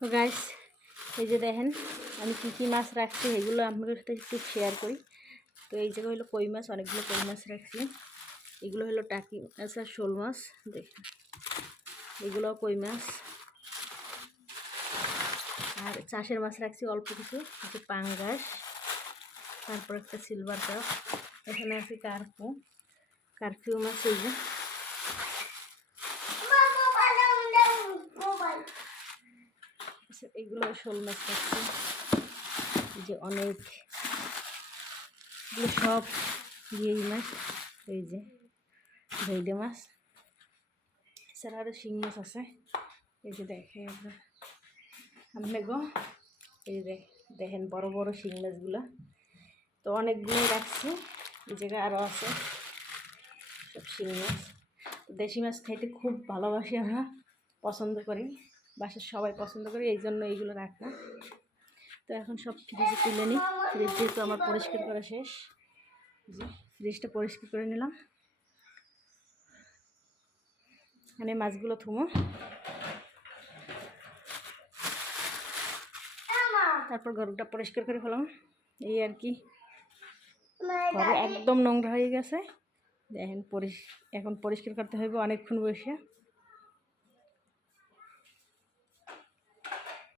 তো গাইস এই যে দেখেন আমি কী কী মাছ রাখছি এগুলো আপনাদের সাথে একটু শেয়ার করি। তো এই জায়গায় হলো কই মাছ, অনেকগুলো কই মাছ রাখছি। এগুলো হলো টাকি মাছ আর শোল মাছ, দেখেন এগুলো কই মাছ। আর চাষের মাছ রাখছি অল্প কিছু, একটু পাঙ্গাস, তারপর একটা সিলভার কাপ, এখানে আছে কারফিউ মাছ। এই যে এগুলো শোল মাছ রাখছি, এই যে অনেক এগুলো সব ইয়েই মাছ। এই যে ভেইডে মাছ, এছাড়া আরও শিং মাছ আছে। এই যে দেখে আপনি গো, এই যে দেখেন বড় বড় শিং মাছগুলো। তো অনেকগুলো রাখছি, এই জায়গায় আরও আছে সব শিং মাছ। দেশি মাছ খাইতে খুব ভালোবাসি আমরা, পছন্দ করি, বাসার সবাই পছন্দ করি, এই জন্য এইগুলো রাখলাম। তো এখন সব ফ্রিজে তুলে নিই। ফ্রিজ যেহেতু আমার পরিষ্কার করা শেষ, যে ফ্রিজটা পরিষ্কার করে নিলাম। মানে মাছগুলো থুমো, তারপর ঘরটা পরিষ্কার করে ফেলাম। এই আর কি, ঘরে একদম নোংরা হয়ে গেছে। দেখেন এখন পরিষ্কার করতে হবে অনেকক্ষণ বসে।